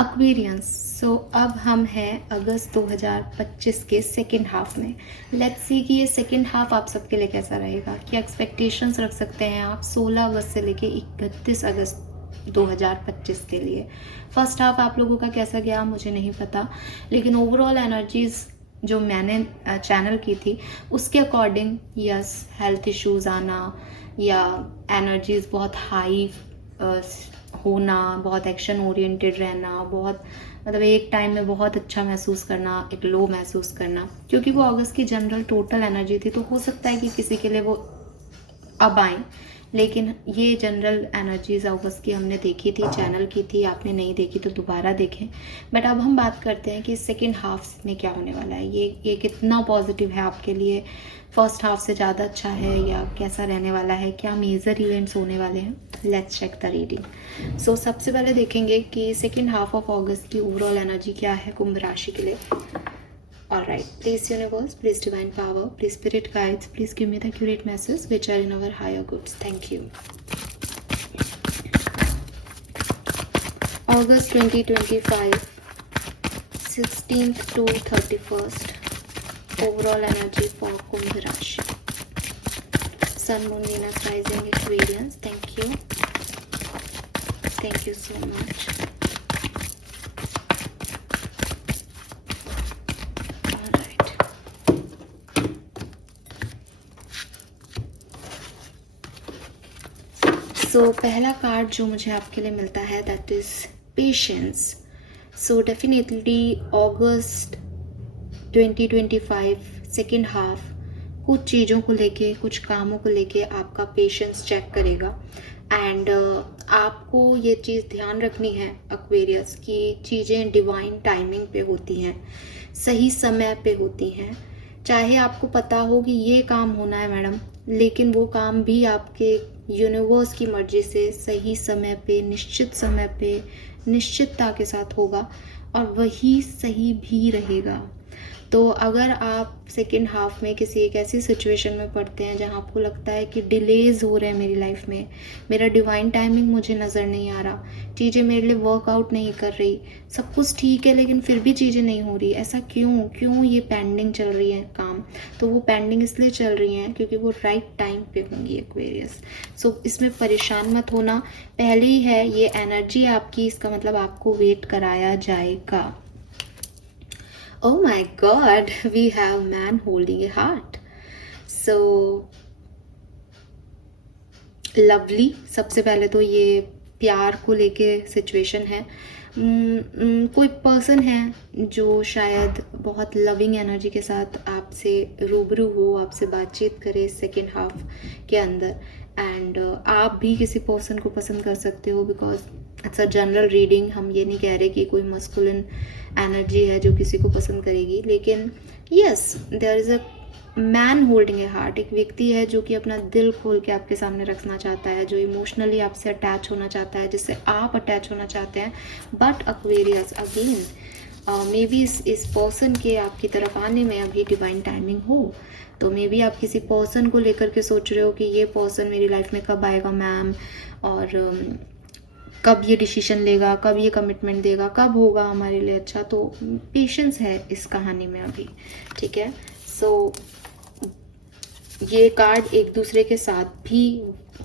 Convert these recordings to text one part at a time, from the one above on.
Aquarians. सो अब हम हैं अगस्त 2025 के सेकेंड हाफ में। लेट्स सी कि ये सेकेंड हाफ आप सबके लिए कैसा रहेगा, क्या एक्सपेक्टेशंस रख सकते हैं आप 16 अगस्त से लेके 31 अगस्त 2025 के लिए। फर्स्ट हाफ आप लोगों का कैसा गया मुझे नहीं पता, लेकिन ओवरऑल एनर्जीज जो मैंने चैनल की थी उसके अकॉर्डिंग यस, हेल्थ इश्यूज आना या एनर्जीज बहुत हाई होना, बहुत एक्शन ओरिएंटेड रहना, बहुत मतलब एक टाइम में बहुत अच्छा महसूस करना, एक लो महसूस करना, क्योंकि वो अगस्त की जनरल टोटल एनर्जी थी। तो हो सकता है कि किसी के लिए वो अब आए, लेकिन ये जनरल एनर्जीज अगस्त की हमने देखी थी, चैनल की थी। आपने नहीं देखी तो दोबारा देखें। बट अब हम बात करते हैं कि सेकेंड हाफ में क्या होने वाला है, ये कितना पॉजिटिव है आपके लिए, फर्स्ट हाफ से ज़्यादा अच्छा है या कैसा रहने वाला है, क्या मेजर इवेंट्स होने वाले हैं। Let's check the reading. So सबसे पहले देखेंगे कि सेकेंड हाफ ऑफ अगस्त की ओवरऑल एनर्जी क्या है कुंभ राशि के लिए। Alright, please universe, please divine power, please spirit guides, please give me the accurate message which are in our higher goods. Thank you. August 2025, 16th to 31st. Overall energy for Kumbh Rashi. Sun, Moon, Venus, Rising, Aquarians. Thank you. Thank you so much. सो पहला card जो मुझे आपके लिए मिलता है that is patience. So definitely August 2025 second half कुछ चीज़ों को लेके, कुछ कामों को लेके आपका पेशेंस चेक करेगा। एंड आपको ये चीज़ ध्यान रखनी है एक्वेरियस की चीज़ें डिवाइन टाइमिंग पे होती हैं, सही समय पे होती हैं। चाहे आपको पता हो कि ये काम होना है मैडम, लेकिन वो काम भी आपके यूनिवर्स की मर्जी से सही समय पे, निश्चित समय पे, निश्चितता के साथ होगा और वही सही भी रहेगा। तो अगर आप सेकेंड हाफ में किसी एक ऐसी सिचुएशन में पड़ते हैं जहां आपको लगता है कि डिलेज हो रहे हैं मेरी लाइफ में, मेरा डिवाइन टाइमिंग मुझे नज़र नहीं आ रहा, चीज़ें मेरे लिए वर्कआउट नहीं कर रही, सब कुछ ठीक है लेकिन फिर भी चीज़ें नहीं हो रही, ऐसा क्यों ये पेंडिंग चल रही है काम। तो वो पेंडिंग इसलिए चल रही हैं क्योंकि वो राइट टाइम पे होंगी एक्वेरियस। सो इसमें परेशान मत होना, पहले ही है ये एनर्जी आपकी, इसका मतलब आपको वेट कराया जाएगा। Oh my God, we have man holding a heart. So lovely. सबसे पहले तो ये प्यार को लेके सिचुएशन है। कोई पर्सन है जो शायद बहुत लविंग एनर्जी के साथ आपसे रूबरू हो, आपसे बातचीत करे सेकेंड हाफ के अंदर। एंड आप भी किसी पर्सन को पसंद कर सकते हो, because it's a general reading. हम ये नहीं कह रहे कि कोई मस्कुलिन एनर्जी है जो किसी को पसंद करेगी, लेकिन yes there is a man holding a heart. एक व्यक्ति है जो कि अपना दिल खोल के आपके सामने रखना चाहता है, जो इमोशनली आपसे अटैच होना चाहता है, जिससे आप अटैच होना चाहते हैं। But Aquarius again may be इस पर्सन के आपकी तरफ आने में अभी डिवाइन टाइमिंग हो। तो मे बी आप किसी पर्सन को लेकर के सोच रहे हो कि ये पर्सन मेरी लाइफ में कब आएगा मैम, और कब ये डिसीजन लेगा, कब ये कमिटमेंट देगा, कब होगा हमारे लिए अच्छा। तो पेशेंस है इस कहानी में अभी, ठीक है। सो ये कार्ड एक दूसरे के साथ भी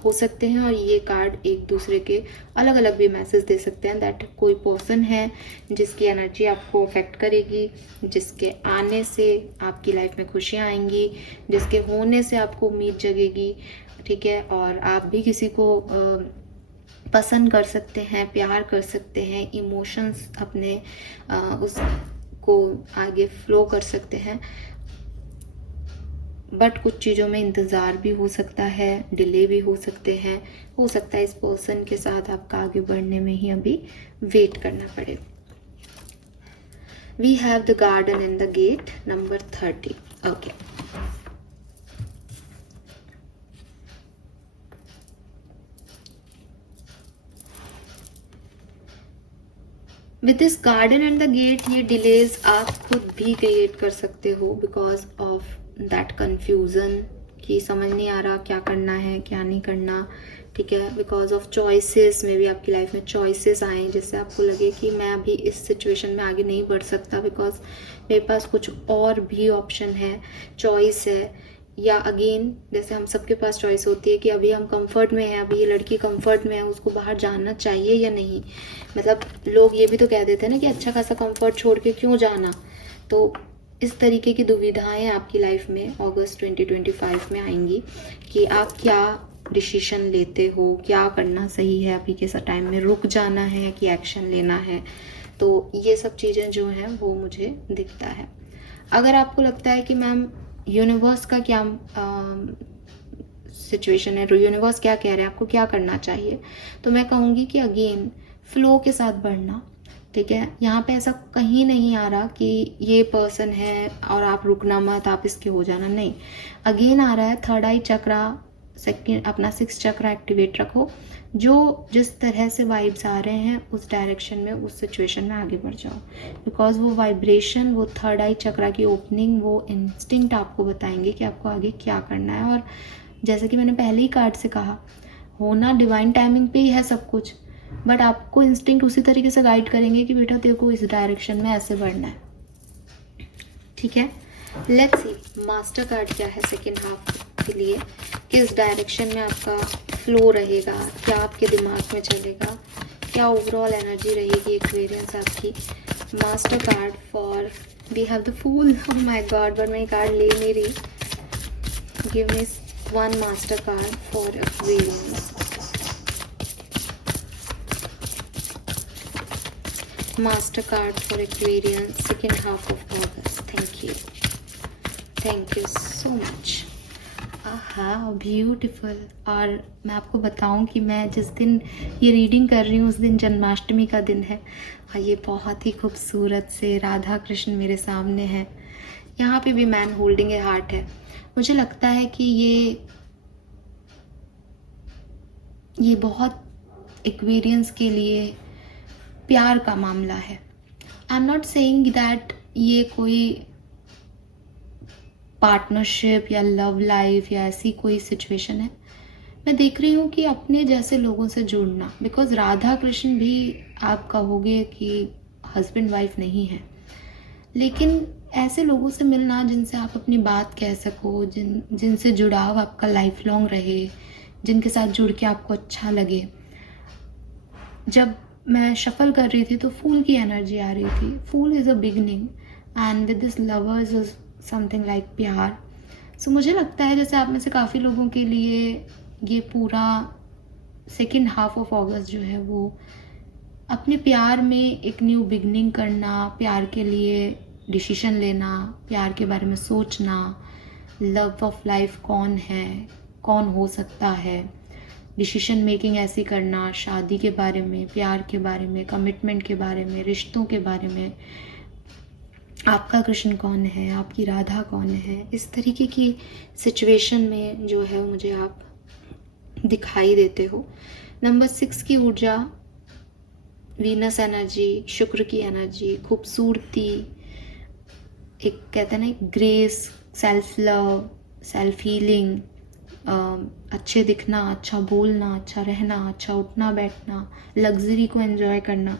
हो सकते हैं और ये कार्ड एक दूसरे के अलग अलग भी मैसेज दे सकते हैं। दैट कोई पर्सन है जिसकी एनर्जी आपको अफेक्ट करेगी, जिसके आने से आपकी लाइफ में खुशियाँ आएंगी, जिसके होने से आपको उम्मीद जगेगी, ठीक है। और आप भी किसी को पसंद कर सकते हैं, प्यार कर सकते हैं, इमोशंस अपने उसको आगे फ्लो कर सकते हैं। बट कुछ चीज़ों में इंतज़ार भी हो सकता है, डिले भी हो सकते हैं। हो सकता है इस पर्सन के साथ आपका आगे बढ़ने में ही अभी वेट करना पड़े। We have the garden in the gate number 30। Okay, with this garden and the gate ये डिलेज आप खुद भी क्रिएट कर सकते हो, बिकॉज ऑफ दैट कन्फ्यूज़न कि समझ नहीं आ रहा क्या करना है क्या नहीं करना, ठीक है। बिकॉज ऑफ चॉइसेस में भी आपकी लाइफ में चॉइसेस आए जिससे आपको लगे कि मैं अभी इस सिचुएशन में आगे नहीं बढ़ सकता बिकॉज मेरे पास कुछ और भी ऑप्शन है, चॉइस है। या अगेन जैसे हम सबके पास चॉइस होती है कि अभी हम कंफर्ट में हैं, अभी ये लड़की कंफर्ट में है, उसको बाहर जाना चाहिए या नहीं। मतलब लोग ये भी तो कह देते हैं ना कि अच्छा खासा कंफर्ट छोड़ के क्यों जाना। तो इस तरीके की दुविधाएं आपकी लाइफ में अगस्त 2025 में आएंगी कि आप क्या डिसीजन लेते हो, क्या करना सही है अभी के टाइम में, रुक जाना है कि एक्शन लेना है। तो ये सब चीज़ें जो हैं वो मुझे दिखता है। अगर आपको लगता है कि मैम यूनिवर्स का क्या सिचुएशन है, यूनिवर्स क्या कह रहे हैं, आपको क्या करना चाहिए, तो मैं कहूँगी कि अगेन फ्लो के साथ बढ़ना, ठीक है। यहाँ पे ऐसा कहीं नहीं आ रहा कि ये पर्सन है और आप रुकना मत, आप इसके हो जाना, नहीं। अगेन आ रहा है थर्ड आई चक्रा, सेकंड अपना 6 चक्रा एक्टिवेट रखो। जो जिस तरह से वाइब्स आ रहे हैं उस डायरेक्शन में, उस सिचुएशन में आगे बढ़ जाओ। बिकॉज वो वाइब्रेशन, वो थर्ड आई चक्रा की ओपनिंग, वो इंस्टिंक्ट आपको बताएंगे कि आपको आगे क्या करना है। और जैसे कि मैंने पहले ही कार्ड से कहा, होना डिवाइन टाइमिंग पे ही है सब कुछ, बट आपको इंस्टिंक्ट उसी तरीके से गाइड करेंगे कि बेटा तेरे को इस डायरेक्शन में ऐसे बढ़ना है, ठीक है। लेट्स सी मास्टर कार्ड क्या है सेकेंड हाफ के लिए, किस डायरेक्शन में आपका फ्लो रहेगा, क्या आपके दिमाग में चलेगा, क्या ओवरऑल एनर्जी रहेगी एक्वेरियंस आपकी। Master card for, we have the fool, oh my god, but मैं कार्ड ले नहीं रही। Give me one master card for Aquarians. Master card for Aquarians second half of August. Thank you so much. हाँ, beautiful. और मैं आपको बताऊं कि मैं जिस दिन ये रीडिंग कर रही हूँ उस दिन जन्माष्टमी का दिन है। और ये बहुत ही खूबसूरत से राधा कृष्ण मेरे सामने है। यहाँ पे भी मैन होल्डिंग ए हार्ट है। मुझे लगता है कि ये बहुत एक्वेरियंस के लिए प्यार का मामला है। I am not saying that ये कोई पार्टनरशिप या लव लाइफ या ऐसी कोई सिचुएशन है। मैं देख रही हूँ कि अपने जैसे लोगों से जुड़ना, बिकॉज राधा कृष्ण भी आप कहोगे कि हस्बैंड वाइफ नहीं है, लेकिन ऐसे लोगों से मिलना जिनसे आप अपनी बात कह सको, जिनसे जुड़ाव आपका लाइफ लॉन्ग रहे, जिनके साथ जुड़ के आपको अच्छा लगे। जब मैं शफल कर रही थी तो फूल की एनर्जी आ रही थी। Fool is a beginning and with this lovers was something like प्यार। सो मुझे लगता है जैसे आप में से काफ़ी लोगों के लिए ये पूरा सेकेंड हाफ ऑफ अगस्त जो है वो अपने प्यार में एक न्यू बिगनिंग करना, प्यार के लिए डिसीजन लेना, प्यार के बारे में सोचना, लव ऑफ लाइफ कौन है, कौन हो सकता है, डिसीजन मेकिंग ऐसी करना, शादी के बारे में, प्यार के बारे में, कमिटमेंट के बारे में, रिश्तों के बारे में, आपका कृष्ण कौन है, आपकी राधा कौन है। इस तरीके की सिचुएशन में जो है मुझे आप दिखाई देते हो। नंबर 6 की ऊर्जा, वीनस एनर्जी, शुक्र की एनर्जी, खूबसूरती, एक कहते हैं ना grace, self love, self healing, अच्छे दिखना, अच्छा बोलना, अच्छा रहना, अच्छा उठना बैठना, लग्जरी को एंजॉय करना,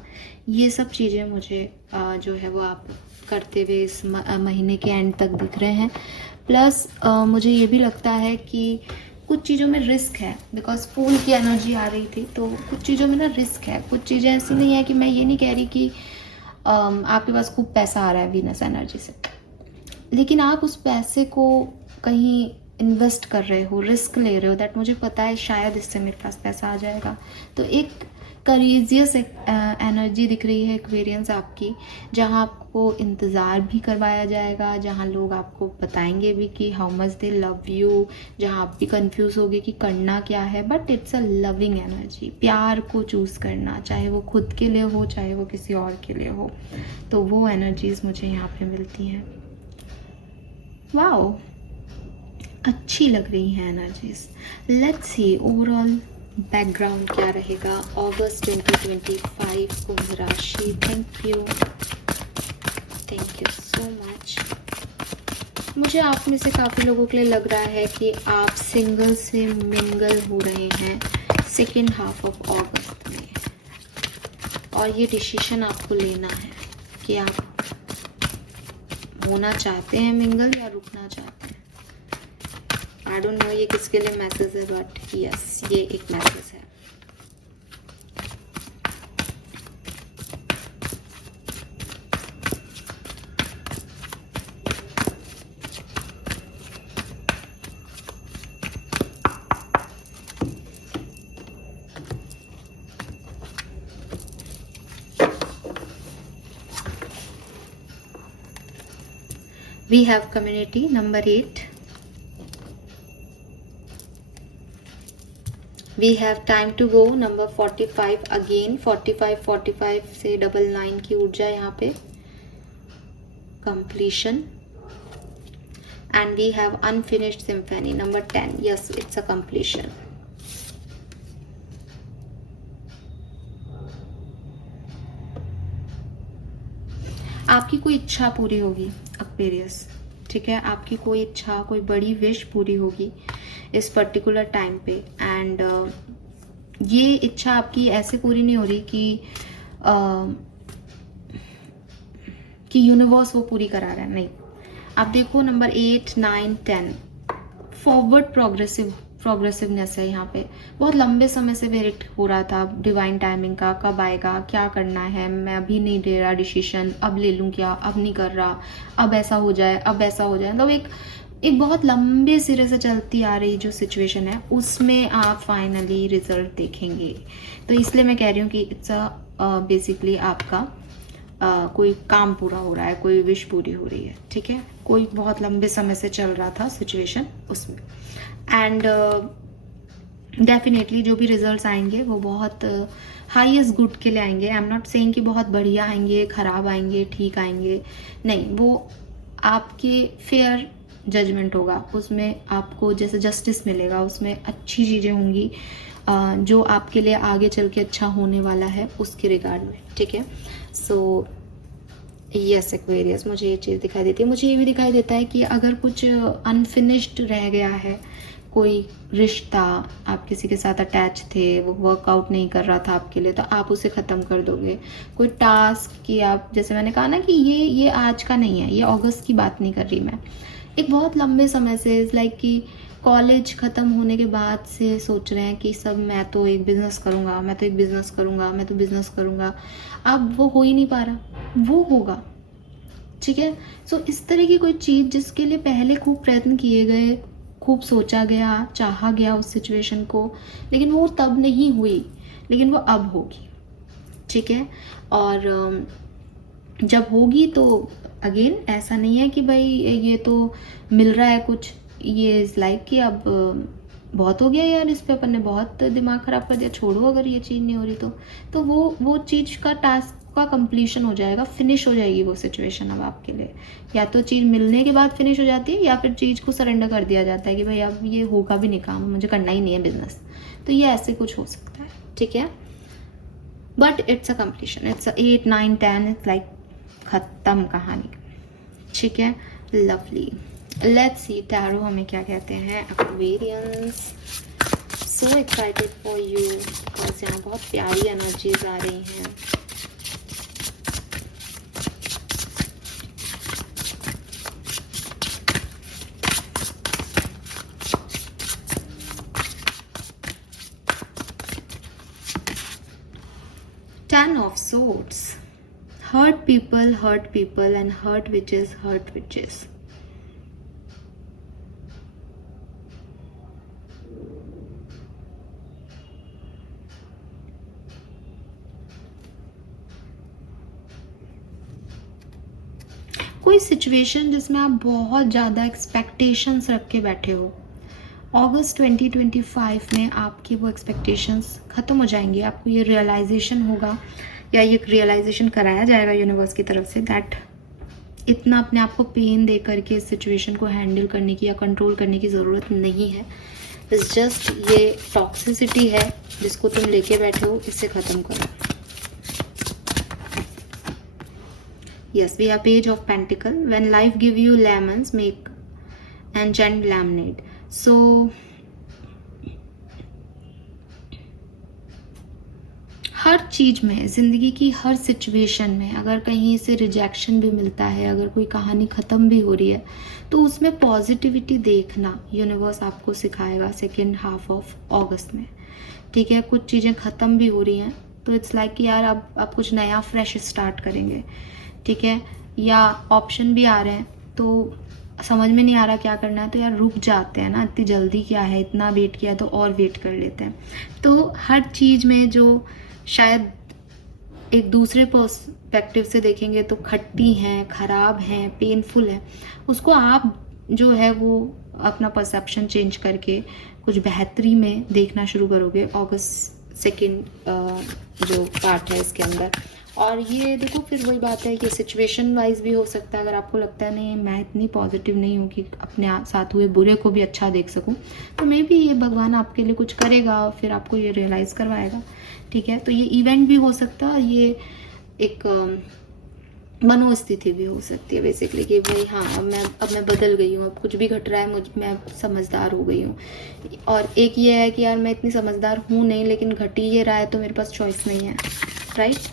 ये सब चीज़ें मुझे जो है वो आप करते हुए इस महीने के एंड तक दिख रहे हैं। प्लस मुझे ये भी लगता है कि कुछ चीज़ों में रिस्क है, बिकॉज फूल की एनर्जी आ रही थी तो कुछ चीज़ों में ना रिस्क है। कुछ चीज़ें ऐसी नहीं है कि मैं ये नहीं कह रही कि आपके पास खूब पैसा आ रहा है वीनस एनर्जी से, लेकिन आप उस पैसे को कहीं इन्वेस्ट कर रहे हो, रिस्क ले रहे हो, दैट मुझे पता है शायद इससे मेरे पास पैसा आ जाएगा। तो एक करेजियस एनर्जी दिख रही है एक्वेरियंस आपकी, जहाँ आपको इंतज़ार भी करवाया जाएगा, जहाँ लोग आपको बताएंगे भी कि how much they love you, जहाँ आप भी कंफ्यूज होगे कि करना क्या है, but it's a loving energy, प्यार को चूज़ करना, चाहे वो खुद के लिए हो चाहे वो किसी और के लिए हो। तो वो एनर्जीज मुझे यहाँ पे मिलती हैं। वाओ, अच्छी लग रही हैं energies. Let's see overall background क्या रहेगा अगस्त 2025 कुंभ राशि। Thank you so much. मुझे आप में से काफ़ी लोगों के लिए लग रहा है कि आप सिंगल से मिंगल हो रहे हैं, सेकेंड हाफ ऑफ अगस्त में। और ये डिसीजन आपको लेना है कि आप होना चाहते हैं मिंगल या रुकना चाहते हैं। आई डोंट नो ये किसके लिए मैसेज है, बट यस ये एक मैसेज है। We have community number 8. We have time to go number 45 again 45 से 99 की ऊर्जा यहाँ पे completion. And we have unfinished symphony number 10. Yes, it's a completion. आपकी कोई इच्छा पूरी होगी एक्वेरियस, ठीक है, आपकी कोई इच्छा, कोई बड़ी विश पूरी होगी इस पर्टिकुलर टाइम पे। एंड ये इच्छा आपकी ऐसे पूरी नहीं हो रही कि यूनिवर्स वो पूरी करा रहा है, नहीं। आप देखो नंबर 8, 9, 10 फॉरवर्ड प्रोग्रेसिवनेस है यहाँ पे। बहुत लंबे समय से वेट हो रहा था डिवाइन टाइमिंग का, कब आएगा, क्या करना है, मैं अभी नहीं ले रहा डिसीजन, अब ले लूँ क्या, अब नहीं कर रहा, अब ऐसा हो जाए, अब ऐसा हो जाए। मतलब एक बहुत लंबे सिरे से चलती आ रही जो सिचुएशन है उसमें आप फाइनली रिजल्ट देखेंगे। तो इसलिए मैं कह रही हूँ कि इट्स बेसिकली आपका कोई काम पूरा हो रहा है, कोई विश पूरी हो रही है, ठीक है। कोई बहुत लंबे समय से चल रहा था सिचुएशन उसमें। एंड डेफिनेटली जो भी रिजल्ट्स आएंगे वो बहुत हाईएस्ट गुड के लिए आएंगे। आई एम नॉट सेइंग कि बहुत बढ़िया आएंगे, खराब आएंगे, ठीक आएंगे, नहीं। वो आपके फेयर जजमेंट होगा, उसमें आपको जैसे जस्टिस मिलेगा, उसमें अच्छी चीज़ें होंगी जो आपके लिए आगे चल के अच्छा होने वाला है उसके रिगार्ड में, ठीक है। सो यस एक्वेरियस, मुझे ये चीज़ दिखाई देती है। मुझे ये भी दिखाई देता है कि अगर कुछ अनफिनिश्ड रह गया है, कोई रिश्ता, आप किसी के साथ अटैच थे, वो वर्कआउट नहीं कर रहा था आपके लिए, तो आप उसे ख़त्म कर दोगे। कोई टास्क कि आप, जैसे मैंने कहा ना कि ये आज का नहीं है, ये अगस्त की बात नहीं कर रही मैं, एक बहुत लंबे समय से, इज़ लाइक कि कॉलेज ख़त्म होने के बाद से सोच रहे हैं कि सब मैं तो एक बिज़नेस करूँगा, मैं तो एक बिज़नेस करूँगा, मैं तो बिज़नेस करूँगा। अब वो हो ही नहीं पा रहा, वो होगा, ठीक है। सो इस तरह की कोई चीज़ जिसके लिए पहले खूब प्रयत्न किए गए, खूब सोचा गया, चाहा गया उस सिचुएशन को, लेकिन वो तब नहीं हुई, लेकिन वो अब होगी, ठीक है। और जब होगी तो अगेन ऐसा नहीं है कि भाई ये तो मिल रहा है कुछ, ये इज़ लाइक कि अब बहुत हो गया यार, इस पे अपन ने बहुत दिमाग ख़राब कर दिया, छोड़ो अगर ये चीज़ नहीं हो रही तो वो चीज़ का टास्क का कंप्लीशन हो जाएगा, फिनिश हो जाएगी वो सिचुएशन अब आपके लिए। या तो चीज़ मिलने के बाद फिनिश हो जाती है, या फिर चीज़ को सरेंडर कर दिया जाता है कि भाई अब ये होगा भी नहीं काम, मुझे करना ही नहीं है बिजनेस। तो ये ऐसे कुछ हो सकता है, ठीक है। But it's a completion, it's 8, 9, 10, it's like ख़त्म कहानी, ठीक है। लवली, लेट्स सी टैरो हमें क्या कहते हैं। Aquarians, so excited for you, because यहाँ बहुत प्यारी एनर्जीज आ रही हैं। Ten of Swords, hurt people and hurt witches. कोई सिचुएशन जिसमें आप बहुत ज़्यादा एक्सपेक्टेशंस रख के बैठे हो, अगस्त 2025 में आपकी वो एक्सपेक्टेशंस ख़त्म हो जाएंगी। आपको ये रियलाइजेशन होगा, या ये रियलाइजेशन कराया जाएगा यूनिवर्स की तरफ से, दैट इतना अपने आप को पेन दे करके इस सिचुएशन को हैंडल करने की या कंट्रोल करने की ज़रूरत नहीं है। इट्स जस्ट ये टॉक्सिसिटी है जिसको तुम लेके बैठे हो, इससे ख़त्म करो। Yes, we have Page of Pentacle. When life give you lemons, make enchanted lemonade. So हर चीज़ में, ज़िंदगी की हर सिचुएशन में अगर कहीं से रिजेक्शन भी मिलता है, अगर कोई कहानी ख़त्म भी हो रही है, तो उसमें पॉजिटिविटी देखना यूनिवर्स आपको सिखाएगा सेकेंड हाफ ऑफ अगस्त में। ठीक है, कुछ चीज़ें ख़त्म भी हो रही हैं तो इट्स लाइक कि यार अब आप कुछ नया फ्रेश स्टार्ट करेंगे। ठीक है, या ऑप्शन भी आ रहे हैं तो समझ में नहीं आ रहा क्या करना है, तो यार रुक जाते हैं ना, इतनी जल्दी क्या है, इतना वेट किया तो और वेट कर लेते हैं। तो हर चीज़ में जो शायद एक दूसरे पर्सपेक्टिव से देखेंगे तो खट्टी हैं, खराब हैं, पेनफुल है, उसको आप जो है वो अपना परसेप्शन चेंज करके कुछ बेहतरी में देखना शुरू करोगे अगस्त सेकेंड जो पार्ट है इसके अंदर। और ये देखो फिर वही बात है कि सिचुएशन वाइज भी हो सकता है। अगर आपको लगता है नहीं मैं इतनी पॉजिटिव नहीं हूँ कि अपने साथ हुए बुरे को भी अच्छा देख सकूँ, तो मे बी ये भगवान आपके लिए कुछ करेगा और फिर आपको ये रियलाइज़ करवाएगा। ठीक है, तो ये इवेंट भी हो सकता है और ये एक मनोस्थिति भी हो सकती है बेसिकली कि भाई हाँ अब मैं बदल गई हूँ, अब कुछ भी घट रहा है मैं समझदार हो गई हूँ। और एक ये है कि यार मैं इतनी समझदार हूँ नहीं, लेकिन घट ही ये रहा है तो मेरे पास चॉइस नहीं है। Right,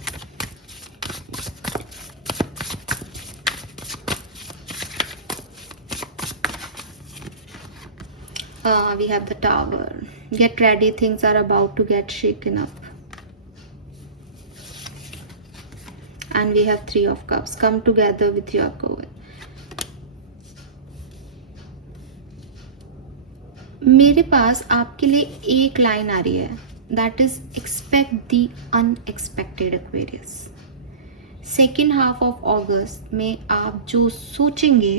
we have the Tower. Get ready, things are about to get shaken up. And we have Three of Cups. Come together with your goal. मेरे पास आपके लिए एक लाइन आ रही है, that is expect the unexpected Aquarius. Second half of August में आप जो सोचेंगे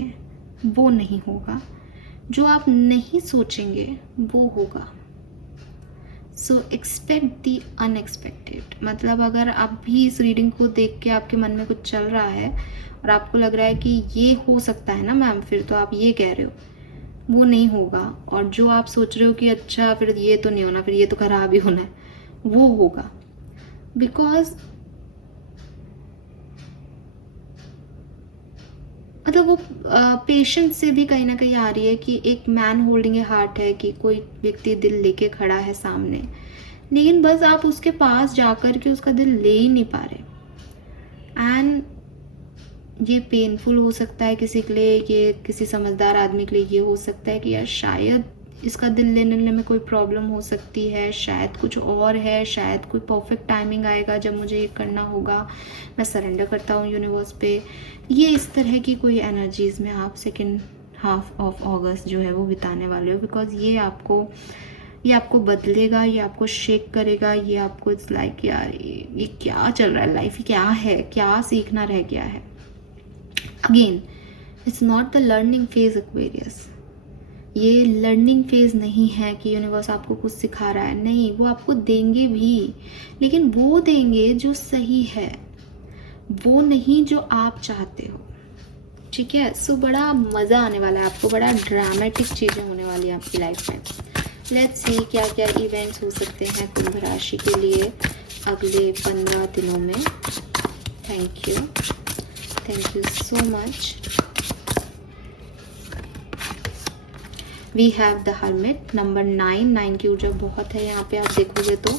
वो नहीं होगा, जो आप नहीं सोचेंगे वो होगा। सो एक्सपेक्ट द अनएक्सपेक्टेड, मतलब अगर आप भी इस रीडिंग को देख के आपके मन में कुछ चल रहा है और आपको लग रहा है कि ये हो सकता है ना मैम, फिर तो आप ये कह रहे हो, वो नहीं होगा। और जो आप सोच रहे हो कि अच्छा फिर ये तो नहीं होना, फिर ये तो खराब ही होना है, वो होगा। बिकॉज मतलब वो पेशेंस से भी कहीं ना कहीं आ रही है कि एक मैन होल्डिंग ए हार्ट है, कि कोई व्यक्ति दिल लेके खड़ा है सामने, लेकिन बस आप उसके पास जाकर के उसका दिल ले ही नहीं पा रहे। एंड ये पेनफुल हो सकता है किसी के लिए, ये किसी समझदार आदमी के लिए ये हो सकता है कि यार शायद इसका दिल लेने में कोई प्रॉब्लम हो सकती है, शायद कुछ और है, शायद कोई परफेक्ट टाइमिंग आएगा जब मुझे ये करना होगा, मैं सरेंडर करता हूँ यूनिवर्स पे। ये इस तरह की कोई एनर्जीज में आप सेकेंड हाफ ऑफ अगस्त जो है वो बिताने वाले हो। बिकॉज ये आपको बदलेगा, ये आपको शेक करेगा, ये आपको इट्स लाइक यार ये क्या चल रहा है, लाइफ क्या है, क्या सीखना रह गया है। Again it's not the learning phase Aquarius, ये लर्निंग फेज नहीं है कि यूनिवर्स आपको कुछ सिखा रहा है, नहीं, वो आपको देंगे भी, लेकिन वो देंगे जो सही है, वो नहीं जो आप चाहते हो। ठीक है, सो बड़ा मज़ा आने वाला है आपको, बड़ा ड्रामेटिक चीज़ें होने वाली है आपकी लाइफ में। लेट्स सी क्या क्या इवेंट्स हो सकते हैं कुंभ राशि के लिए अगले 15 दिनों में। Thank you so much. We have the hermit number 9 की ऊर्जा बहुत है यहाँ पे, आप देखोगे तो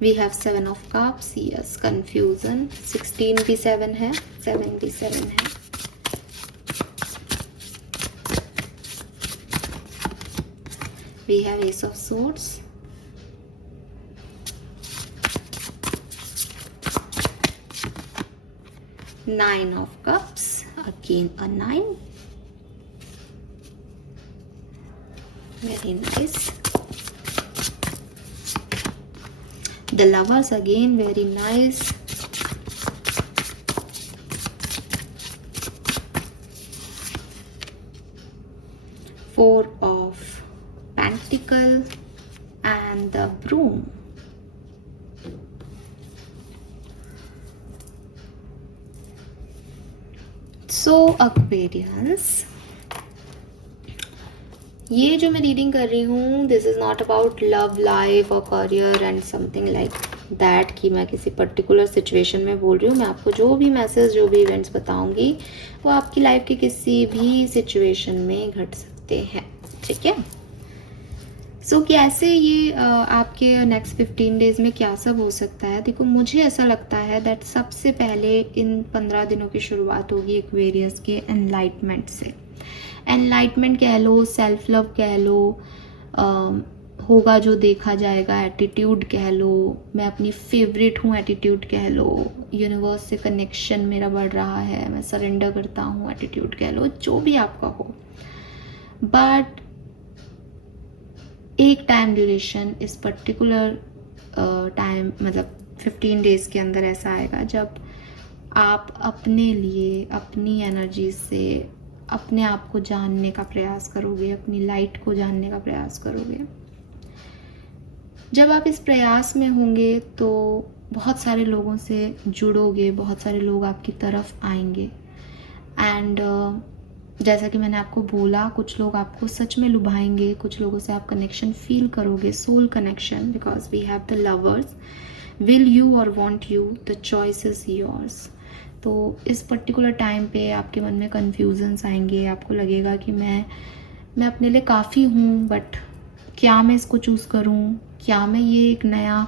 we have 7 of cups, yes confusion, 16 भी 7 है, 7 भी 7 है। We have ace of swords, Nine of Cups, again a 9, very nice. The Lovers, again very nice. Four of Pentacles and the Broom. So Aquarians, ये जो मैं reading कर रही हूँ this is not about love life और career and something like that कि मैं किसी पर्टिकुलर सिचुएशन में बोल रही हूँ। मैं आपको जो भी मैसेज, जो भी इवेंट्स बताऊंगी वो आपकी लाइफ के किसी भी सिचुएशन में घट सकते हैं। ठीक है, कैसे ये आपके नेक्स्ट 15 डेज में क्या सब हो सकता है? देखो, मुझे ऐसा लगता है दैट सबसे पहले इन 15 दिनों की शुरुआत होगी एक्वेरियस के एनलाइटमेंट से। एनलाइटमेंट कह लो, सेल्फ लव कह लो, होगा जो देखा जाएगा एटीट्यूड कह लो, मैं अपनी फेवरेट हूँ एटीट्यूड कह लो, यूनिवर्स से कनेक्शन मेरा बढ़ रहा है, मैं सरेंडर करता हूँ एटीट्यूड कह लो, जो भी आपका हो। बट एक टाइम ड्यूरेशन इस पर्टिकुलर टाइम मतलब 15 डेज के अंदर ऐसा आएगा जब आप अपने लिए अपनी एनर्जी से अपने आप को जानने का प्रयास करोगे, अपनी लाइट को जानने का प्रयास करोगे। जब आप इस प्रयास में होंगे तो बहुत सारे लोगों से जुड़ोगे, बहुत सारे लोग आपकी तरफ आएंगे एंड जैसा कि मैंने आपको बोला, कुछ लोग आपको सच में लुभाएंगे, कुछ लोगों से आप कनेक्शन फील करोगे, soul connection, because we have the lovers. Will you or won't you, the choice is yours. तो इस पर्टिकुलर टाइम पे आपके मन में कन्फ्यूजन्स आएंगे, आपको लगेगा कि मैं अपने लिए काफ़ी हूँ, बट क्या मैं इसको चूज़ करूँ, क्या मैं ये एक नया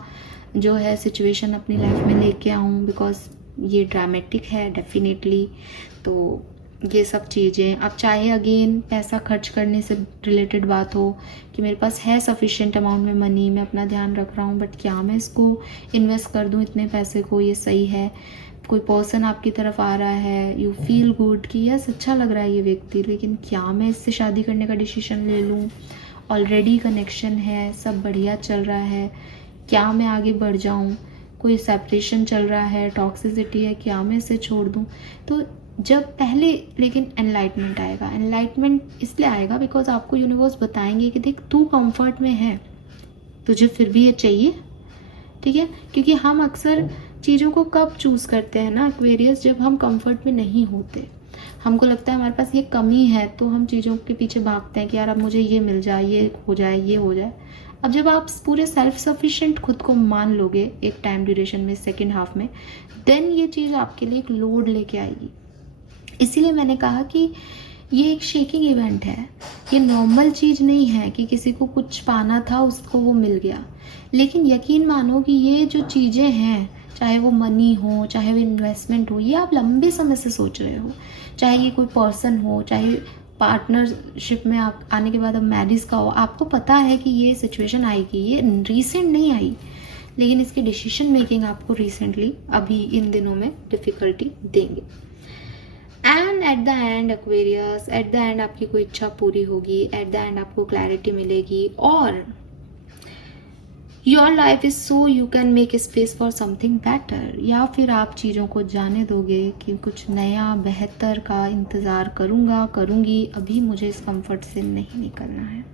जो है सिचुएशन अपनी लाइफ में लेके आऊँ, बिकॉज ये ड्रामेटिक है डेफिनेटली। तो ये सब चीज़ें, अब चाहे अगेन पैसा खर्च करने से रिलेटेड बात हो कि मेरे पास है सफिशिएंट अमाउंट में मनी, मैं अपना ध्यान रख रहा हूँ, बट क्या मैं इसको इन्वेस्ट कर दूँ इतने पैसे को, ये सही है? कोई पर्सन आपकी तरफ आ रहा है, यू फील गुड कि यस अच्छा लग रहा है ये व्यक्ति, लेकिन क्या मैं इससे शादी करने का डिसीजन ले लूँ? ऑलरेडी कनेक्शन है, सब बढ़िया चल रहा है, क्या मैं आगे बढ़ जाऊँ? कोई सेपरेशन चल रहा है, टॉक्सिसिटी है, क्या मैं इसे छोड़ दूँ? तो जब पहले लेकिन एनलाइटमेंट आएगा, एनलाइटमेंट इसलिए आएगा बिकॉज आपको यूनिवर्स बताएंगे कि देख तू कंफर्ट में है, तुझे फिर भी ये चाहिए, ठीक है? क्योंकि हम अक्सर चीज़ों को कब चूज़ करते हैं ना एक्वेरियस, जब हम कंफर्ट में नहीं होते, हमको लगता है हमारे पास ये कमी है, तो हम चीज़ों के पीछे भागते हैं कि यार अब मुझे ये मिल जाए, ये हो जाए, ये हो जाए। अब जब आप पूरे सेल्फ सफिशिएंट खुद को मान लोगे एक टाइम ड्यूरेशन में, सेकेंड हाफ में, देन ये चीज़ आपके लिए एक लोड लेके आएगी। इसीलिए मैंने कहा कि ये एक शेकिंग इवेंट है, ये नॉर्मल चीज़ नहीं है कि किसी को कुछ पाना था उसको वो मिल गया। लेकिन यकीन मानो कि ये जो चीज़ें हैं, चाहे वो मनी हो, चाहे वो इन्वेस्टमेंट हो, ये आप लंबे समय से सोच रहे हो, चाहे ये कोई पर्सन हो, चाहे पार्टनरशिप में आप आने के बाद अब मैरिज का हो, आपको पता है कि ये सिचुएशन आएगी, ये रिसेंट नहीं आई, लेकिन इसकी डिसीजन मेकिंग आपको रिसेंटली अभी इन दिनों में डिफ़िकल्टी देंगे। And at the end Aquarius, at the end आपकी कोई इच्छा पूरी होगी, एट द एंड आपको क्लैरिटी मिलेगी और your life is so you can make space for something better, या फिर आप चीज़ों को जाने दोगे कि कुछ नया बेहतर का इंतज़ार करूँगी, अभी मुझे इस कंफर्ट से नहीं निकलना है।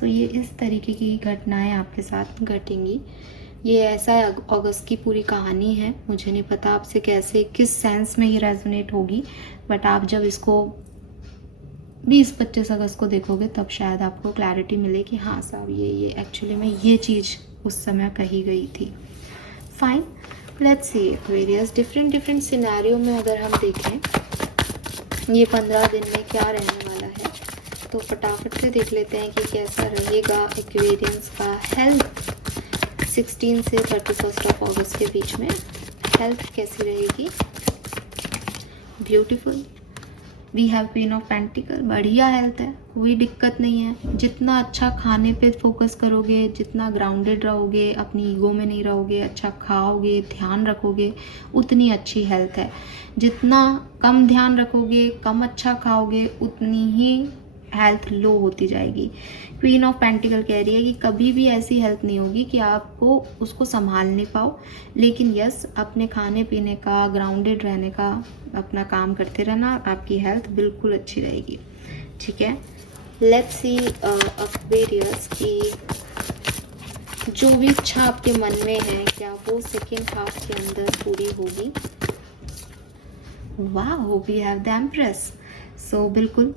सो ये इस तरीके की घटनाएं आपके साथ घटेंगी। ये ऐसा अगस्त की पूरी कहानी है, मुझे नहीं पता आपसे कैसे किस सेंस में ये रेजोनेट होगी, बट आप जब इसको 20-25 अगस्त को देखोगे तब शायद आपको क्लैरिटी मिले कि हाँ साहब ये एक्चुअली में ये चीज़ उस समय कही गई थी। Fine, let's see various different scenario में अगर हम देखें ये 15 दिन में क्या रहने वाला है, तो फटाफट से देख लेते हैं कि कैसा रहेगा एक्वेरियंस का हेल्थ 16 से 31 ऑफ अगस्त के बीच में। हेल्थ कैसी रहेगी? Beautiful, we have queen of pentacle, बढ़िया हेल्थ है, कोई दिक्कत नहीं है। जितना अच्छा खाने पे फोकस करोगे, जितना ग्राउंडेड रहोगे, अपनी ईगो में नहीं रहोगे, अच्छा खाओगे, ध्यान रखोगे, उतनी अच्छी हेल्थ है। जितना कम ध्यान रखोगे, कम अच्छा खाओगे, उतनी ही हेल्थ लो होती जाएगी। क्वीन ऑफ पेंटिकल कह रही है कि कभी भी ऐसी हेल्थ नहीं होगी कि आपको उसको संभाल नहीं पाओ, लेकिन यस अपने खाने पीने का, ग्राउंडेड रहने का, अपना काम करते रहना, आपकी हेल्थ बिल्कुल अच्छी रहेगी, ठीक है। लेट्स सी एक्वेरियस की जो भी इच्छा आपके मन में है क्या वो सेकेंड हाफ के अंदर पूरी होगी? वाह, वी हैव द एम्प्रेस। सो बिल्कुल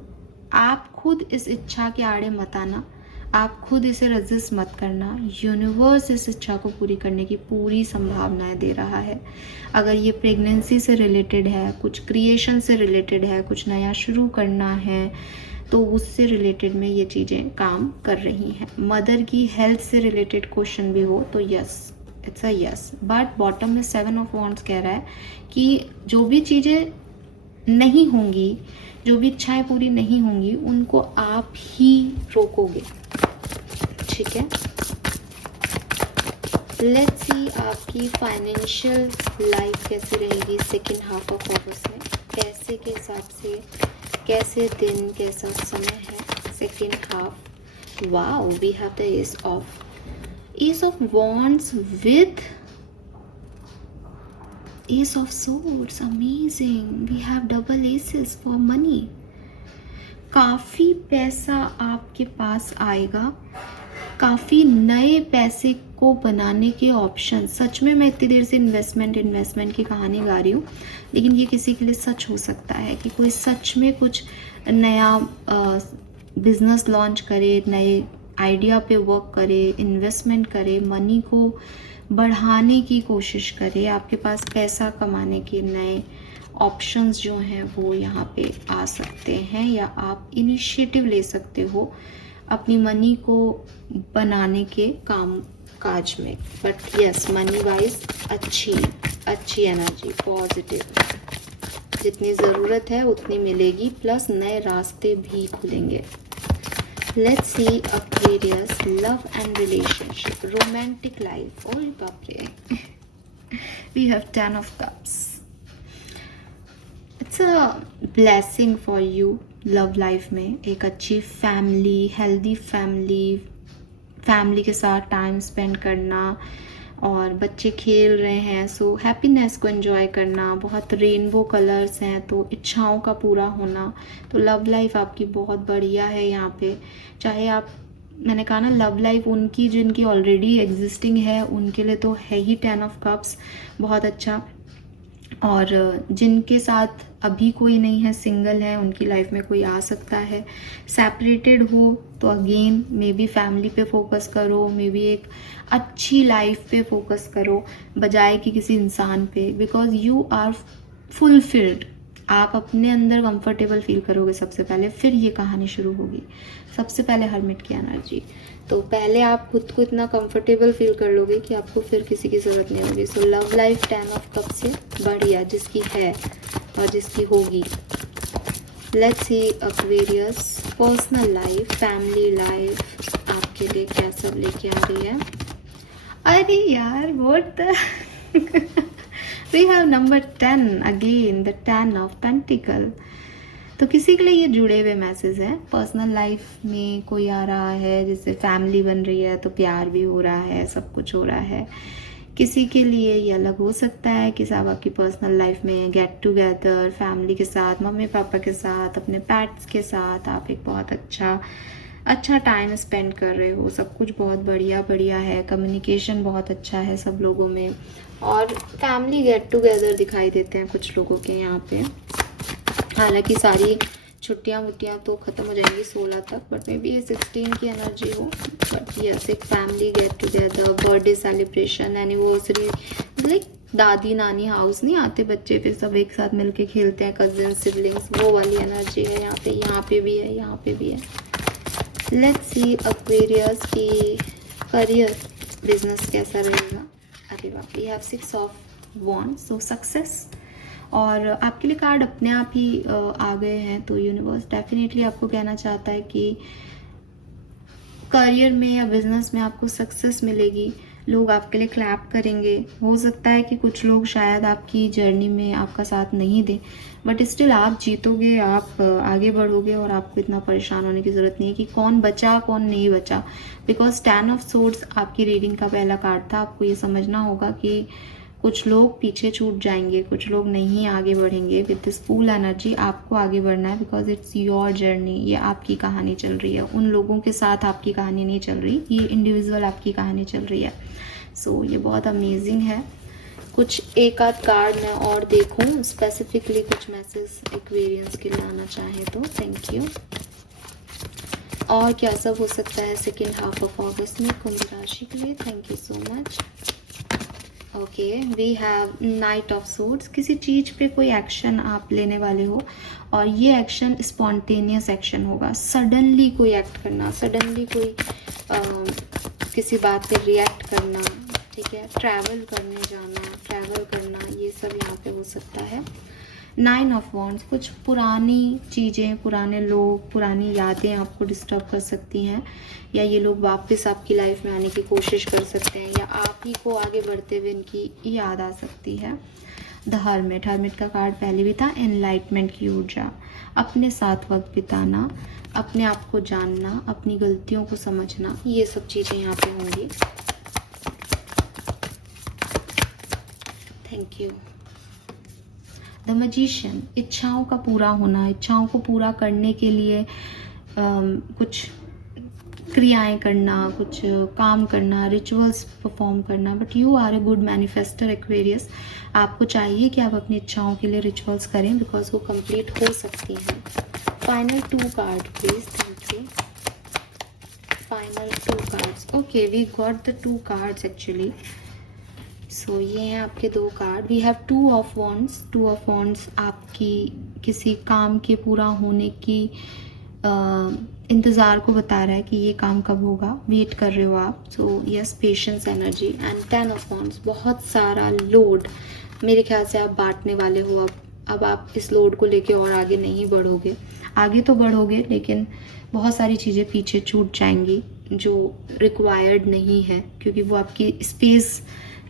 आप खुद इस इच्छा के आड़े मत आना, आप खुद इसे रजिस्ट मत करना। यूनिवर्स इस इच्छा को पूरी करने की पूरी संभावनाएं दे रहा है। अगर ये प्रेगनेंसी से रिलेटेड है, कुछ क्रिएशन से रिलेटेड है, कुछ नया शुरू करना है, तो उससे रिलेटेड में ये चीज़ें काम कर रही हैं। मदर की हेल्थ से रिलेटेड क्वेश्चन भी हो तो yes, it's a yes. But bottom में 7 ऑफ वॉन्ड्स कह रहा है कि जो भी चीज़ें नहीं होंगी, जो भी इच्छाएं पूरी नहीं होंगी, उनको आप ही रोकोगे, ठीक है। लेट्स सी आपकी फाइनेंशियल लाइफ कैसी रहेगी सेकेंड हाफ ऑफ अगस्त में, कैसे के हिसाब से, कैसे दिन, कैसा समय है second half. Wow, we have the ace of wands with Ace of Swords, amazing. We have double aces for money. काफ़ी पैसा आपके पास आएगा, काफ़ी नए पैसे को बनाने के ऑप्शन। सच में मैं इतनी देर से इन्वेस्टमेंट की कहानी गा रही हूँ, लेकिन ये किसी के लिए सच हो सकता है कि कोई सच में कुछ नया बिजनेस लॉन्च करे, नए आइडिया पे वर्क करे, इन्वेस्टमेंट करे, मनी को बढ़ाने की कोशिश करे। आपके पास पैसा कमाने के नए ऑप्शंस जो हैं वो यहाँ पे आ सकते हैं, या आप इनिशिएटिव ले सकते हो अपनी मनी को बनाने के काम काज में। बट यस, मनी वाइज अच्छी एनर्जी, पॉजिटिव, जितनी ज़रूरत है उतनी मिलेगी, प्लस नए रास्ते भी खुलेंगे। Let's see Aquarius, love and relationship, romantic life. Oh बाप रे, we have 10 of cups. It's a blessing for you love life में। एक अच्छी फैमिली, हेल्दी फैमिली के साथ टाइम स्पेंड करना, और बच्चे खेल रहे हैं सो हैप्पीनेस को एंजॉय करना, बहुत रेनबो कलर्स हैं तो इच्छाओं का पूरा होना। तो लव लाइफ आपकी बहुत बढ़िया है यहाँ पे। चाहे आप, मैंने कहा ना, लव लाइफ उनकी जिनकी ऑलरेडी एग्जिस्टिंग है उनके लिए तो है ही 10 ऑफ कप्स, बहुत अच्छा। और जिनके साथ अभी कोई नहीं है, सिंगल है, उनकी लाइफ में कोई आ सकता है। सेपरेटेड हो तो अगेन मे बी फैमिली पे फोकस करो, मे बी एक अच्छी लाइफ पे फोकस करो बजाय कि किसी इंसान पे, बिकॉज यू आर फुलफिल्ड। आप अपने अंदर कंफर्टेबल फील करोगे सबसे पहले, फिर ये कहानी शुरू होगी। सबसे पहले हर्मिट की एनर्जी, तो पहले आप खुद को इतना कंफर्टेबल फील कर लोगे कि आपको फिर किसी की ज़रूरत नहीं होगी। So love life 10 of cup से बढ़िया जिसकी है और जिसकी होगी। Let's see Aquarius, personal life, family life आपके लिए क्या सब लेके आ रही है। अरे यार, what the we have number 10 again, the 10 of Pentacle। तो किसी के लिए ये जुड़े हुए मैसेज हैं। पर्सनल लाइफ में कोई आ रहा है जिससे फैमिली बन रही है, तो प्यार भी हो रहा है, सब कुछ हो रहा है। किसी के लिए ये अलग हो सकता है कि साहब आपकी पर्सनल लाइफ में गेट टुगेदर फैमिली के साथ, मम्मी पापा के साथ, अपने पेट्स के साथ आप एक बहुत अच्छा टाइम स्पेंड कर रहे हो। सब कुछ बहुत बढ़िया है, कम्युनिकेशन बहुत अच्छा है सब लोगों में, और फैमिली गेट टुगेदर दिखाई देते हैं कुछ लोगों के यहाँ पे। हालांकि सारी छुट्टियाँ वुट्टियाँ तो ख़त्म हो जाएंगी 16 तक, बट मे बी ये 16 की एनर्जी हो। बट यस, एक family get together, birthday celebration, anniversary, like दादी नानी हाउस नहीं आते बच्चे, फिर सब एक साथ मिलके खेलते हैं, कजिन सिबलिंग्स, वो वाली एनर्जी है यहाँ पे भी है, यहाँ पे भी है। लेट्स सी एक्वेरियस की करियर, बिजनेस कैसा रहेगा। अरे बाप, ये have 6 of wands, so success. और आपके लिए कार्ड अपने आप ही आ गए हैं, तो यूनिवर्स डेफिनेटली आपको कहना चाहता है कि करियर में या बिजनेस में आपको सक्सेस मिलेगी। लोग आपके लिए क्लैप करेंगे। हो सकता है कि कुछ लोग शायद आपकी जर्नी में आपका साथ नहीं दें, बट स्टिल आप जीतोगे, आप आगे बढ़ोगे, और आपको इतना परेशान होने की ज़रूरत नहीं है कि कौन बचा कौन नहीं बचा, बिकॉज 10 ऑफ सोर्ड्स आपकी रीडिंग का पहला कार्ड था। आपको ये समझना होगा कि कुछ लोग पीछे छूट जाएंगे, कुछ लोग नहीं आगे बढ़ेंगे। विद दिस फुल एनर्जी आपको आगे बढ़ना है, बिकॉज इट्स योर जर्नी। ये आपकी कहानी चल रही है, उन लोगों के साथ आपकी कहानी नहीं चल रही, ये इंडिविजुअल आपकी कहानी चल रही है। सो ये बहुत अमेजिंग है। कुछ एक आध कार्ड मैं और देखूं, स्पेसिफिकली कुछ मैसेज एक्वेरियंस के लिए आना चाहे तो। Thank you. और क्या सब हो सकता है सेकेंड हाफ ऑफ अगस्त में कुंभ राशि के लिए। Thank you so much. Okay, we have knight of swords. किसी चीज़ पे कोई एक्शन आप लेने वाले हो और ये एक्शन स्पॉन्टेनियस एक्शन होगा। सडनली कोई एक्ट करना, सडनली कोई किसी बात पे रिएक्ट करना, ठीक है, ट्रैवल करने जाना, ट्रैवल करना, ये सब यहाँ पे हो सकता है। 9 ऑफ वॉन्ड्स, कुछ पुरानी चीज़ें, पुराने लोग, पुरानी यादें आपको डिस्टर्ब कर सकती हैं, या ये लोग वापस आपकी लाइफ में आने की कोशिश कर सकते हैं, या आप ही को आगे बढ़ते हुए इनकी याद आ सकती है। द हर्मिट, हर्मिट का कार्ड पहले भी था। एनलाइटमेंट की ऊर्जा, अपने साथ वक्त बिताना, अपने आप को जानना, अपनी गलतियों को समझना, ये सब चीज़ें यहाँ पे होंगी। Thank you. द मैजिशियन, इच्छाओं का पूरा होना, इच्छाओं को पूरा करने के लिए कुछ क्रियाएं करना, कुछ काम करना, रिचुअल्स परफॉर्म करना। But you are a good manifester Aquarius. आपको चाहिए कि आप अपनी इच्छाओं के लिए रिचुअल्स करें, बिकॉज वो कंप्लीट हो सकती हैं। Final 2 card please, thank you. Final 2 cards, okay, we got the 2 cards actually. So ये हैं आपके 2 card. We have 2 of wands. 2 of wands आपकी किसी काम के पूरा होने की इंतज़ार को बता रहा है कि ये काम कब होगा, वेट कर रहे हो आप। So yes, patience energy. And 10 of wands, बहुत सारा लोड मेरे ख्याल से आप बांटने वाले हो। अब आप इस लोड को लेके और आगे नहीं बढ़ोगे। आगे तो बढ़ोगे, लेकिन बहुत सारी चीज़ें पीछे छूट जाएंगी जो रिक्वायर्ड नहीं है, क्योंकि वो आपकी स्पेस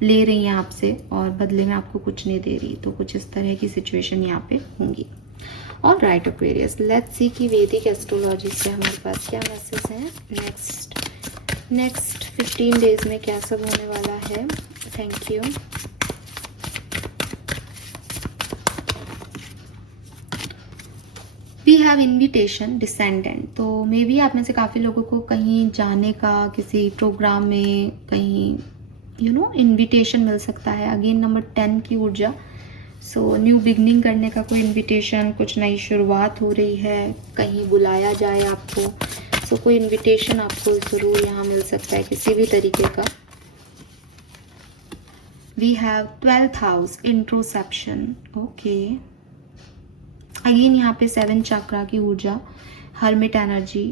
ले रही हैं आपसे और बदले में आपको कुछ नहीं दे रही। तो कुछ इस तरह की सिचुएशन यहाँ पे होंगी। All right Aquarius, let's see कि वैदिक एस्ट्रोलॉजी से हमारे पास क्या मैसेज हैं नेक्स्ट 15 डेज में क्या सब होने वाला है। Thank you. We have invitation descendant. तो मे बी आप में से काफ़ी लोगों को कहीं जाने का, किसी प्रोग्राम में कहीं इन्विटेशन मिल सकता है। अगेन नंबर 10 की ऊर्जा। सो न्यू बिगनिंग करने का कोई इन्विटेशन, कुछ नई शुरुआत हो रही है, कहीं बुलाया जाए आपको। सो कोई इन्विटेशन आपको ज़रूर यहाँ मिल सकता है किसी भी तरीके का। We have 12th house, introspection. Okay, again यहाँ पे 7 चक्रा की ऊर्जा, हर्मिट एनर्जी।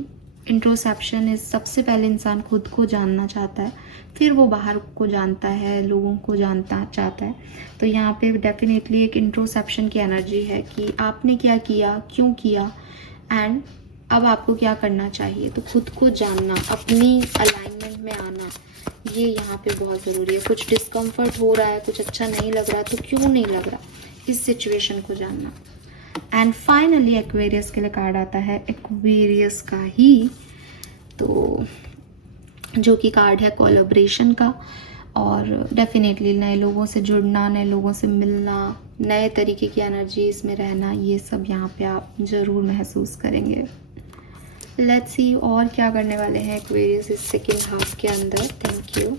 इंट्रोसेप्शन इज सबसे पहले इंसान खुद को जानना चाहता है, फिर वो बाहर को जानता है, लोगों को जानना चाहता है। तो यहाँ पे डेफिनेटली एक इंट्रोसेप्शन की एनर्जी है कि आपने क्या किया, क्यों किया, एंड अब आपको क्या करना चाहिए। तो खुद को जानना, अपनी अलाइनमेंट में आना, ये यहाँ पे बहुत ज़रूरी है। कुछ डिस्कम्फर्ट हो रहा है, कुछ अच्छा नहीं लग रहा, तो क्यों नहीं लग रहा, इस सिचुएशन को जानना। एंड फाइनली एक्वेरियस के लिए कार्ड आता है एक्वेरियस का ही, तो जो कि कार्ड है कोलैबोरेशन का। और डेफिनेटली नए लोगों से जुड़ना, नए लोगों से मिलना, नए तरीके की एनर्जी इसमें रहना, ये सब यहाँ पे आप ज़रूर महसूस करेंगे। लेट्स सी और क्या करने वाले हैं एक्वेरियस इस सेकेंड हाफ के अंदर। Thank you.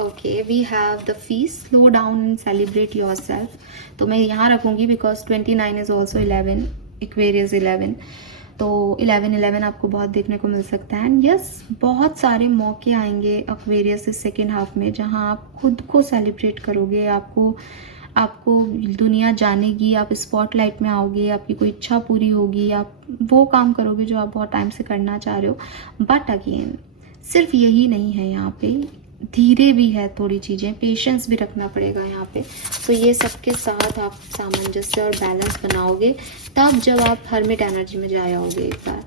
Okay, we have the feast, slow down and celebrate yourself. तो मैं यहाँ रखूँगी बिकॉज 29 इज़ ऑल्सो 11, एक्वेरियस 11। तो 11 आपको बहुत देखने को मिल सकता है। एंड यस, बहुत सारे मौके आएंगे एक्वेरियस इस सेकेंड हाफ में जहाँ आप खुद को सेलिब्रेट करोगे, आपको दुनिया जानेगी, आप स्पॉटलाइट में आओगे, आपकी कोई इच्छा पूरी होगी, आप वो काम करोगे जो आप बहुत टाइम से करना चाह रहे हो। बट अगेन सिर्फ यही नहीं है, यहाँ पे धीरे भी है, थोड़ी चीज़ें, पेशेंस भी रखना पड़ेगा यहाँ पे। तो ये सबके साथ आप सामंजस्य और बैलेंस बनाओगे तब जब आप हर्मिट एनर्जी में जा आओगे एक बार।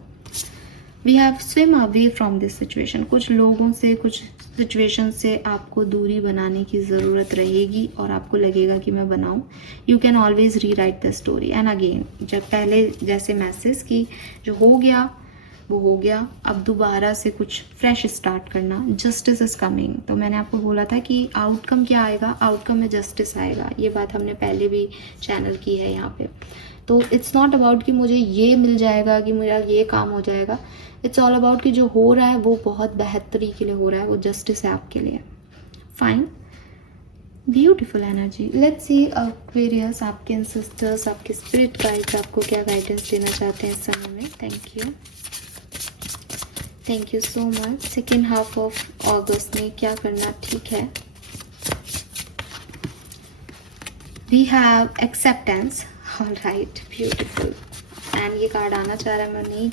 We have swim away from this situation. कुछ लोगों से, कुछ सिचुएशन से आपको दूरी बनाने की ज़रूरत रहेगी और आपको लगेगा कि मैं बनाऊं। यू कैन ऑलवेज री right the story. And again, जब पहले जैसे मैसेज की जो हो गया वो हो गया, अब दोबारा से कुछ फ्रेश स्टार्ट करना। Justice is coming. तो मैंने आपको बोला था कि आउटकम क्या आएगा, आउटकम में जस्टिस आएगा। ये बात हमने पहले भी चैनल की है यहाँ पे। तो इट्स नॉट अबाउट कि मुझे ये मिल जाएगा, कि मेरा ये काम हो जाएगा। इट्स ऑल अबाउट कि जो हो रहा है वो बहुत बेहतरी के लिए हो रहा है, वो जस्टिस है आपके लिए। Fine, beautiful energy. Let's see Aquarius, आपके एंसेस्टर्स, आपके स्पिरिट गाइड्स आपको क्या गाइडेंस देना चाहते हैं इस समय में। Thank you, thank you so much. Second half of August में क्या करना ठीक है। We have acceptance. Alright, beautiful. And ये कार्ड आना चाह रहा है, मैं नहीं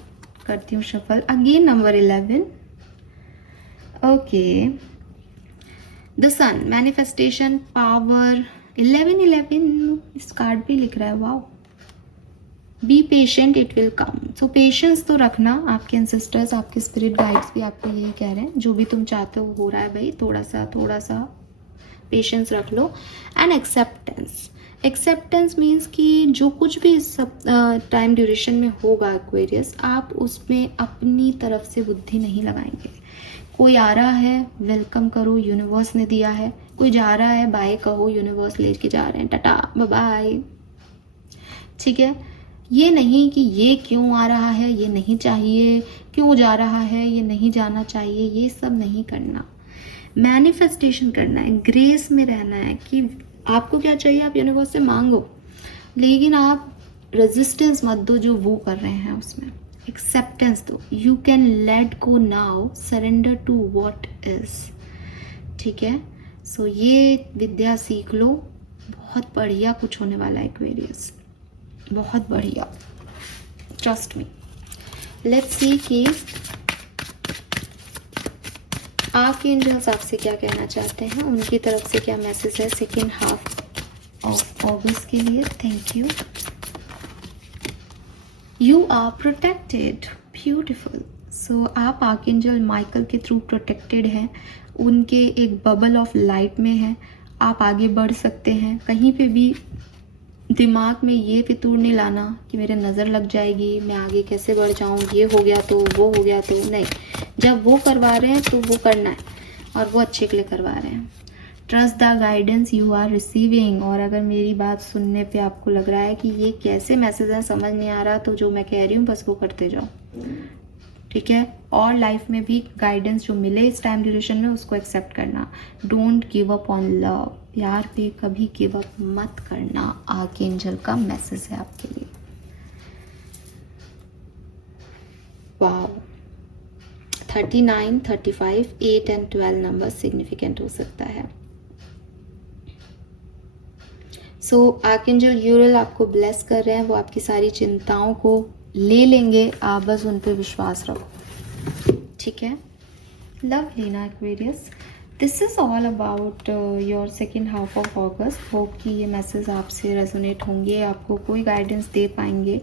करती हूँ shuffle. Again number 11. Okay, the sun, manifestation, power. 11 इस कार्ड पे लिख रहा है. Wow. Be patient, it will come. So patience तो रखना. आपके एंसेस्टर्स, आपके स्पिरिट गाइड्स भी आपको यही कह रहे हैं, जो भी तुम चाहते हो रहा है भाई. थोड़ा सा पेशेंस रख लो. एंड एक्सेप्टेंस मीन्स कि जो कुछ भी सब टाइम ड्यूरेशन में होगा एक्वेरियस, आप उसमें अपनी तरफ से बुद्धि नहीं लगाएंगे. कोई आ रहा है, वेलकम करो, यूनिवर्स ने दिया है. कोई जा रहा है, बाय कहो, यूनिवर्स लेके जा रहे हैं, टाटा बाय बाय. ठीक है. ये नहीं कि ये क्यों आ रहा है, ये नहीं चाहिए, क्यों जा रहा है, ये नहीं जाना चाहिए, ये सब नहीं करना. मैनिफेस्टेशन करना है, ग्रेस में रहना है कि आपको क्या चाहिए आप यूनिवर्स से मांगो, लेकिन आप रेजिस्टेंस मत दो जो वो कर रहे हैं उसमें. एक्सेप्टेंस दो. You can let go now, surrender to what is. ठीक है. सो ये विद्या सीख लो. बहुत बढ़िया कुछ होने वाला है एक्वेरियस, बहुत बढ़िया. Trust me. लेट्स सी कि आर्कएंजल्स आपसे क्या कहना चाहते हैं, उनकी तरफ से क्या मैसेज है सेकेंड हाफ ऑफ अगस्त के लिए. Thank you. You are protected. Beautiful. So आप आर्कएंजल माइकल के थ्रू प्रोटेक्टेड हैं. उनके एक बबल ऑफ लाइट में हैं. आप आगे बढ़ सकते हैं. कहीं पे भी दिमाग में ये फितूर नहीं लाना कि मेरे नज़र लग जाएगी, मैं आगे कैसे बढ़ जाऊँ, ये हो गया तो वो हो गया तो. नहीं, जब वो करवा रहे हैं तो वो करना है, और वो अच्छे के लिए करवा रहे हैं. Trust the guidance you are receiving. और अगर मेरी बात सुनने पे आपको लग रहा है कि ये कैसे मैसेज है, समझ नहीं आ रहा, तो जो मैं कह रही हूँ बस वो करते जाओ. ठीक है. और लाइफ में भी गाइडेंस जो मिले इस टाइम ड्यूरेशन में, उसको एक्सेप्ट करना. Don't give up on love. प्यार पे कभी गिव अप मत करना. आर्कएंजल का मैसेज है आपके लिए. वाओ. 39, 35, 8 एंड 12 नंबर सिग्निफिकेंट हो सकता है. सो आर्कएंजल यूरियल आपको ब्लेस कर रहे हैं. वो आपकी सारी चिंताओं को ले लेंगे, आप बस उन पे विश्वास रखो. ठीक है. Love Leena Aquarius. This is all about your second half of August. Hope कि ये मैसेज आपसे रेजोनेट होंगे, आपको कोई गाइडेंस दे पाएंगे.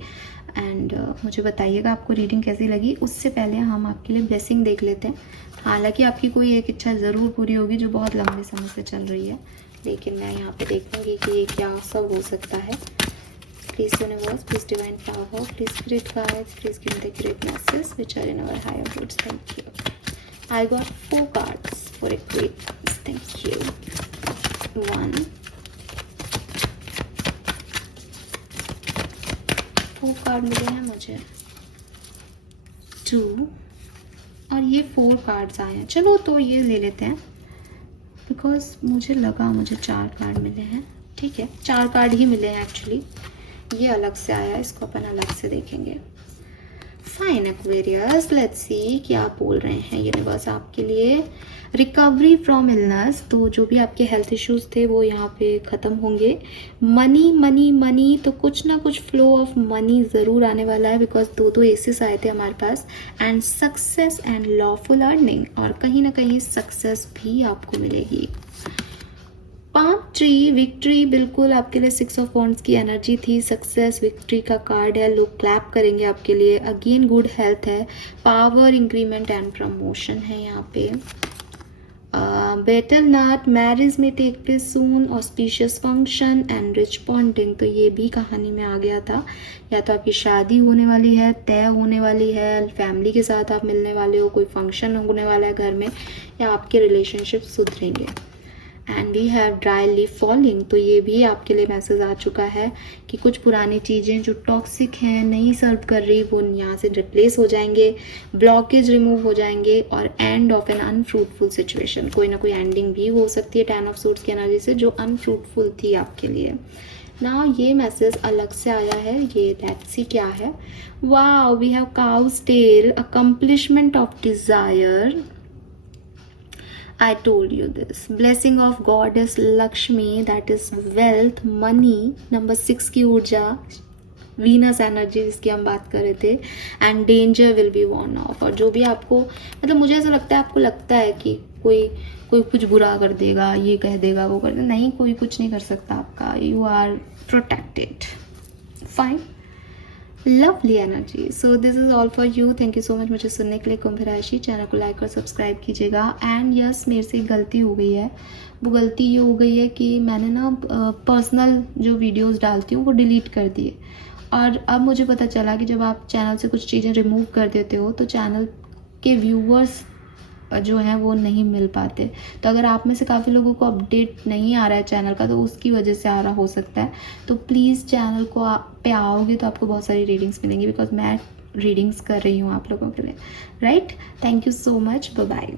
एंड मुझे बताइएगा आपको रीडिंग कैसी लगी. उससे पहले हम आपके लिए ब्लेसिंग देख लेते हैं. हालांकि आपकी कोई एक इच्छा ज़रूर पूरी होगी जो बहुत लंबे समय से चल रही है, लेकिन मैं यहाँ पे देखूंगी कि ये क्या सब हो सकता है. Please universe, please divine power, please spirit guides, please give me the great messages which are in our higher roots. Thank you. I got 4 cards for a great. Thank you. 1, 4 card मिले हैं मुझे. 2 और ये 4 cards आए हैं. चलो तो ये ले लेते हैं, बिकॉज मुझे लगा मुझे 4 कार्ड मिले हैं. ठीक है, 4 कार्ड ही मिले हैं एक्चुअली. ये अलग से आया, इसको अपन अलग से देखेंगे. फाइन एक्वेरियस, लेट्स सी क्या बोल रहे हैं यूनिवर्स आपके लिए. Recovery from illness. तो जो भी आपके हेल्थ इश्यूज थे वो यहाँ पे ख़त्म होंगे. मनी मनी मनी, तो कुछ ना कुछ फ्लो ऑफ मनी ज़रूर आने वाला है, बिकॉज 2 एसेस आए थे हमारे पास. And success and lawful earning, और कहीं ना कहीं सक्सेस भी आपको मिलेगी. पाम ट्री, विक्ट्री, बिल्कुल आपके लिए 6 ऑफ वॉन्ड्स की एनर्जी थी. सक्सेस, विक्ट्री का कार्ड है. लोग क्लैप करेंगे आपके लिए. अगेन गुड हेल्थ है. पावर, इंक्रीमेंट एंड प्रमोशन है यहाँ पे. बेटर नॉट, मैरिज में take place soon, auspicious function and rich bonding. तो ये भी कहानी में आ गया था. या तो आपकी शादी होने वाली है, तय होने वाली है, फैमिली के साथ आप मिलने वाले हो, कोई फंक्शन होने वाला है घर में, या आपके रिलेशनशिप सुधरेंगे. And we have dry leaf falling. तो ये भी आपके लिए मैसेज आ चुका है कि कुछ पुरानी चीज़ें जो टॉक्सिक हैं, नहीं सर्व कर रही, वो यहाँ से रिप्लेस हो जाएंगे. ब्लॉकेज रिमूव हो जाएंगे. और end of an unfruitful situation, कोई ना कोई एंडिंग भी हो सकती है 10 ऑफ सूट्स की एनर्जी से, जो अनफ्रूटफुल थी आपके लिए. ना ये मैसेज अलग से आया है. ये लेट्स सी क्या है. Wow, we have cow's tail, accomplishment of desire, I told you this. Blessing of goddess Lakshmi, that is wealth, money. Number 6 की ऊर्जा, वीनस एनर्जी जिसकी हम बात कर रहे थे, and danger will be Warne of. और जो भी आपको, मतलब मुझे ऐसा लगता है, आपको लगता है कि कोई कुछ बुरा कर देगा, ये कह देगा, वो कर देगा, नहीं, कोई कुछ नहीं कर सकता आपका. You are protected. Fine. Lovely energy. So this is all for you. Thank you so much मुझे सुनने के लिए. कुंभ राशि, चैनल को लाइक और सब्सक्राइब कीजिएगा. एंड यस, मेरे से एक गलती हो गई है. वो गलती ये हो गई है कि मैंने ना पर्सनल जो वीडियोस डालती हूँ वो डिलीट कर दिए. और अब मुझे पता चला कि जब आप चैनल से कुछ चीज़ें रिमूव कर देते हो तो चैनल के व्यूवर्स जो हैं वो नहीं मिल पाते. तो अगर आप में से काफ़ी लोगों को अपडेट नहीं आ रहा है चैनल का, तो उसकी वजह से आ रहा हो सकता है. तो प्लीज़ चैनल को पे आओगे तो आपको बहुत सारी रीडिंग्स मिलेंगी, बिकॉज मैं रीडिंग्स कर रही हूँ आप लोगों के लिए. Right. Thank you so much. Bye bye.